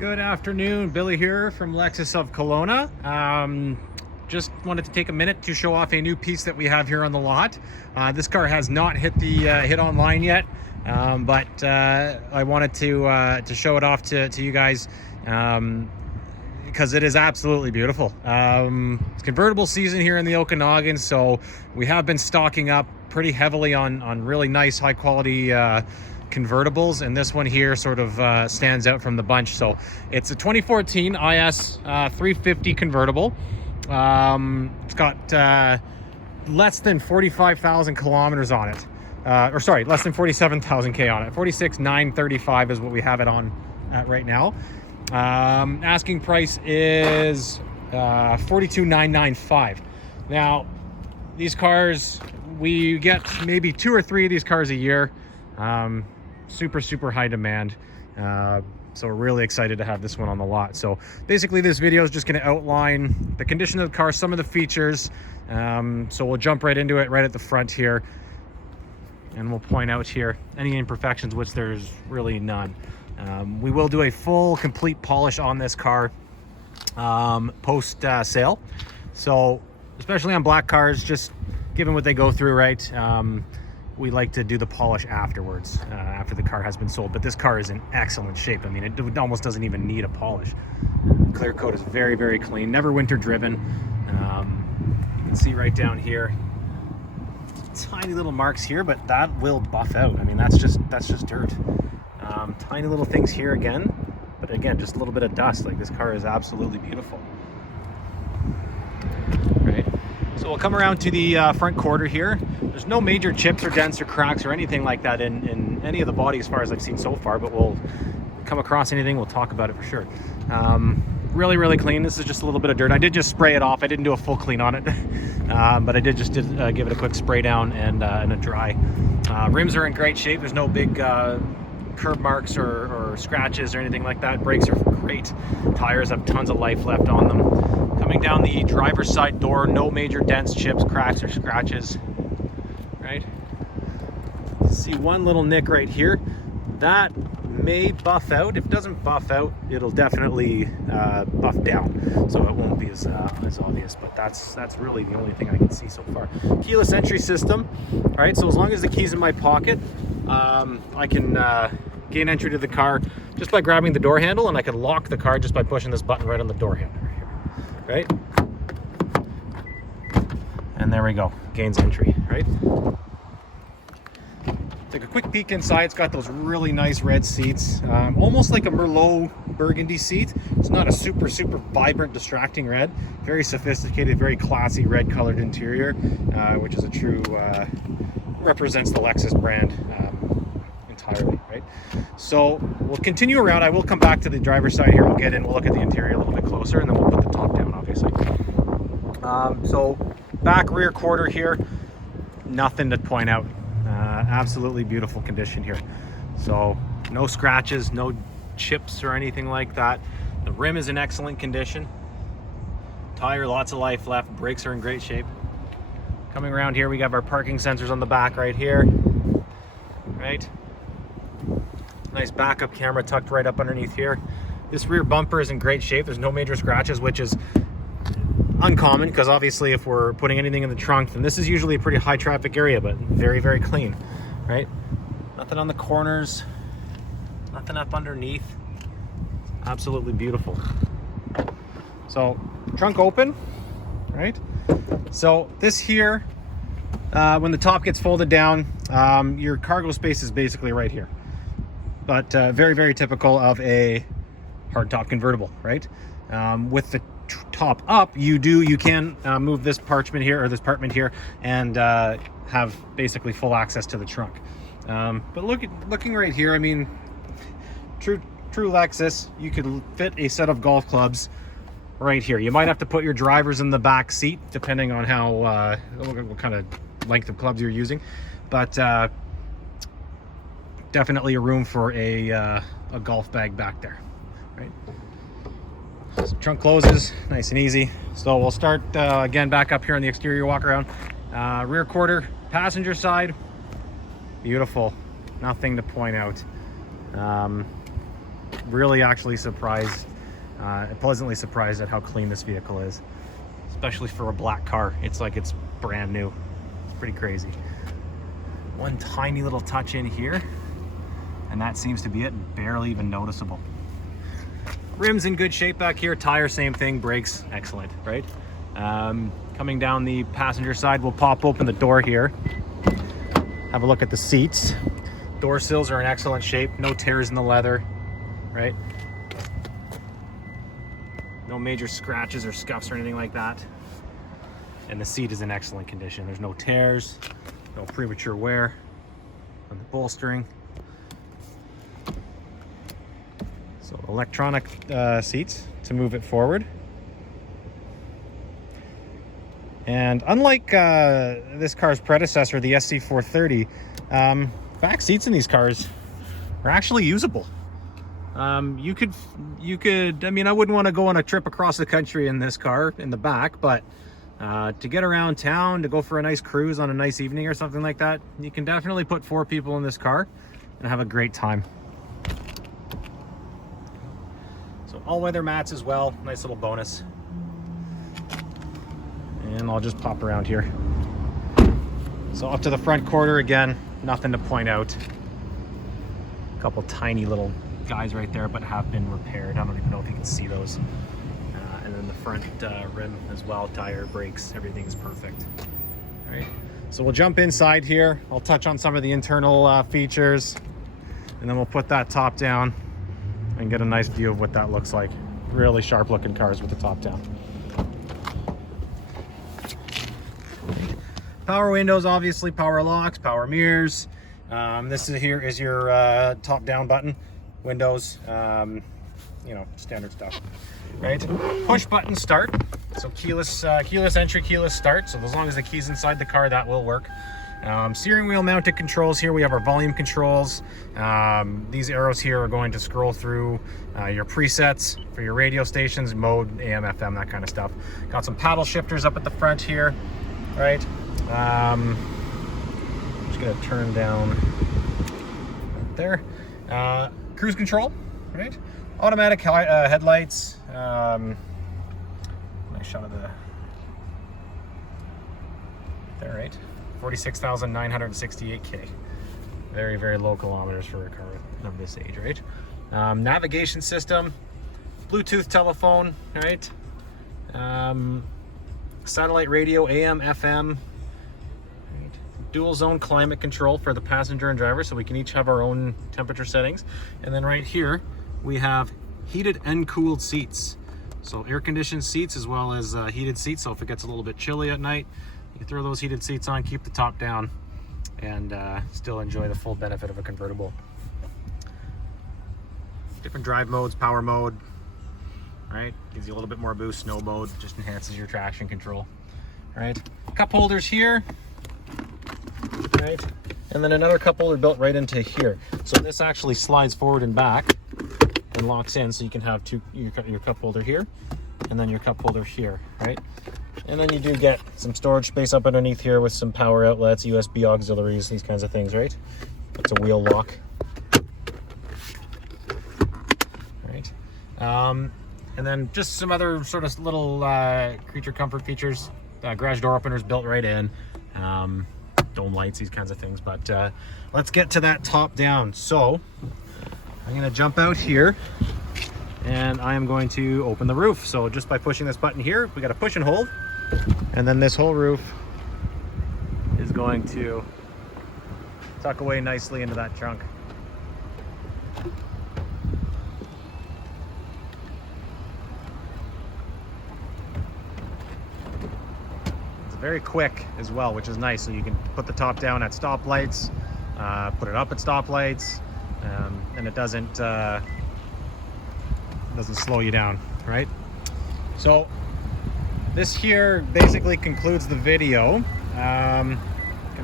Good afternoon, Billy here from Lexus of Kelowna. Just wanted to take a minute to show off a new piece that we have here on the lot. This car has not hit the hit online yet, but I wanted to show it off to you guys because it is absolutely beautiful. It's convertible season here in the Okanagan, so we have been stocking up pretty heavily on really nice, high quality convertibles, and this one here sort of stands out from the bunch. So it's a 2014 IS 350 convertible. It's got less than 45,000 kilometers on it, or sorry, less than 47,000 K on it. 46,935 is what we have it on at right now. Asking price is 42,995. Now, these cars, we get maybe 2 or 3 of these cars a year. Super high demand. So we're really excited to have this one on the lot. So basically this video is just going to outline the condition of the car, some of the features. So we'll jump right into it right at the front here, and we'll point out here any imperfections, which there's really none. We will do a full complete polish on this car post sale. So especially on black cars, just given what they go through, right? We like to do the polish afterwards, after the car has been sold. But this car is in excellent shape. I mean, it almost doesn't even need a polish. Clear coat is very clean, never winter driven. You can see right down here, tiny little marks here, but that will buff out. I mean, that's just dirt. Tiny little things here again, but again, just a little bit of dust. Like, this car is absolutely beautiful. Right. So we'll come around to the front quarter here. There's no major chips or dents or cracks or anything like that in any of the body as far as I've seen so far, but we'll come across anything, we'll talk about it for sure. Really clean. This is just a little bit of dirt. I did just spray it off. I didn't do a full clean on it, but I did give it a quick spray down and a dry. Rims are in great shape. There's no big curb marks or scratches or anything like that. Brakes are great. Tires have tons of life left on them. Coming down the driver's side door, no major dents, chips, cracks, or scratches. Right? See one little nick right here. That may buff out. If it doesn't buff out, it'll definitely buff down, so it won't be as obvious. But that's really the only thing I can see so far. Keyless entry system. All right, so as long as the key's in my pocket, I can gain entry to the car just by grabbing the door handle, and I can lock the car just by pushing this button right on the door handle here. Right? And there we go, gains entry, right? Take a quick peek inside. It's got those really nice red seats, almost like a Merlot burgundy seat. It's not a super vibrant, distracting red. Very sophisticated, very classy red colored interior, which is a true, represents the Lexus brand entirely, right? So we'll continue around. I will come back to the driver's side here. We'll get in, we'll look at the interior a little bit closer, and then we'll put the top down, obviously. So back rear quarter here, nothing to point out. Absolutely beautiful condition here. So no scratches, no chips or anything like that. The rim is in excellent condition. Tire, lots of life left. Brakes are in great shape. Coming around here, we got our parking sensors on the back right here. Right? Nice backup camera tucked right up underneath here. This rear bumper is in great shape. There's no major scratches, which is uncommon, because obviously if we're putting anything in the trunk, then this is usually a pretty high traffic area, but very clean, right? Nothing on the corners, nothing up underneath. Absolutely beautiful. So trunk open, right? So this here, when the top gets folded down, your cargo space is basically right here, but very typical of a hardtop convertible, right? With the top up, you can move this parchment here, or this compartment here, and have basically full access to the trunk. But looking right here, I mean, true Lexus, you could fit a set of golf clubs right here. You might have to put your drivers in the back seat, depending on how what kind of length of clubs you're using, but definitely a room for a golf bag back there, right? So trunk closes nice and easy. So we'll start again back up here on the exterior walk around. Rear quarter, passenger side, beautiful, nothing to point out. really actually surprised, pleasantly surprised at how clean this vehicle is, especially for a black car. It's like it's brand new. It's pretty crazy. One tiny little touch in here, and that seems to be it, barely even noticeable. Rims in good shape back here, tire same thing, brakes excellent, right? Coming down the passenger side, we'll pop open the door here, have a look at the seats. Door sills are in excellent shape, no tears in the leather, right? No major scratches or scuffs or anything like that. And the seat is in excellent condition. There's no tears, no premature wear on the bolstering. So electronic seats to move it forward. And unlike this car's predecessor, the SC430, back seats in these cars are actually usable. You could, I mean, I wouldn't want to go on a trip across the country in this car in the back, but to get around town, to go for a nice cruise on a nice evening or something like that, you can definitely put 4 people in this car and have a great time. So all weather mats as well, nice little bonus. And I'll just pop around here. So up to the front quarter again, nothing to point out. A couple tiny little guys right there, but have been repaired. I don't even know if you can see those. And then the front rim as well, tire, brakes, everything's perfect. All right, so we'll jump inside here. I'll touch on some of the internal features, and then we'll put that top down and get a nice view of what that looks like. Really sharp looking cars with the top down. Power windows, obviously, power locks, power mirrors. This is here is your top down button. Windows, you know, standard stuff, right? Push button start. So keyless entry, keyless start. So as long as the key's inside the car, that will work. Steering wheel mounted controls. Here we have our volume controls. These arrows here are going to scroll through your presets for your radio stations, mode, AM, FM, that kind of stuff. Got some paddle shifters up at the front here, right? I'm just gonna turn down right there. Cruise control, right? Automatic headlights. Nice shot of the there, right? 46,968K. Very, very low kilometers for a car of this age, right? Navigation system, Bluetooth telephone, right? Satellite radio, AM, FM. Dual zone climate control for the passenger and driver, so we can each have our own temperature settings. And then right here we have heated and cooled seats, so air conditioned seats as well as heated seats. So if it gets a little bit chilly at night, you can throw those heated seats on, keep the top down, and still enjoy the full benefit of a convertible. Different drive modes, power mode, right? Gives you a little bit more boost. Snow mode just enhances your traction control, right? Cup holders here, right? And then another cup holder built right into here. So this actually slides forward and back and locks in, so you can have your cup holder here and then your cup holder here, right? And then you do get some storage space up underneath here with some power outlets, USB auxiliaries, these kinds of things, right? It's a wheel lock. Right. And then just some other sort of little creature comfort features. Garage door openers built right in. Dome lights, these kinds of things. But let's get to that top down. So I'm going to jump out here and I am going to open the roof. So just by pushing this button here, we got to push and hold, and then this whole roof is going to tuck away nicely into that trunk. It's very quick as well, which is nice. So you can put the top down at stoplights, put it up at stoplights, and it doesn't slow you down, right? So this here basically concludes the video. Can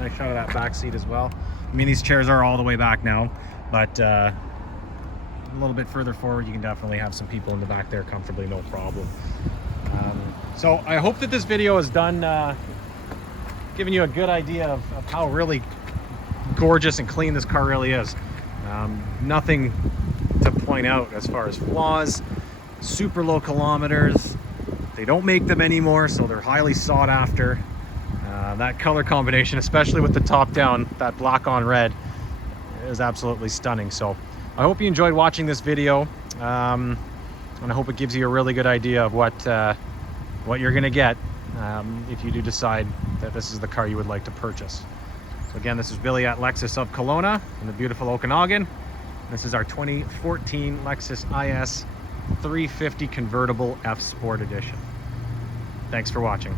I show that back seat as well? I mean, these chairs are all the way back now, but a little bit further forward, you can definitely have some people in the back there comfortably, no problem. So I hope that this video has done giving you a good idea of how really gorgeous and clean this car really is. Nothing to point point out as far as flaws. Super low kilometers. They don't make them anymore, so they're highly sought after. That color combination, especially with the top down, that black on red, is absolutely stunning. So I hope you enjoyed watching this video, and I hope it gives you a really good idea of what you're gonna get if you do decide that this is the car you would like to purchase. So again, this is Billy at Lexus of Kelowna in the beautiful Okanagan. This is our 2014 Lexus IS 350 convertible F Sport Edition. Thanks for watching.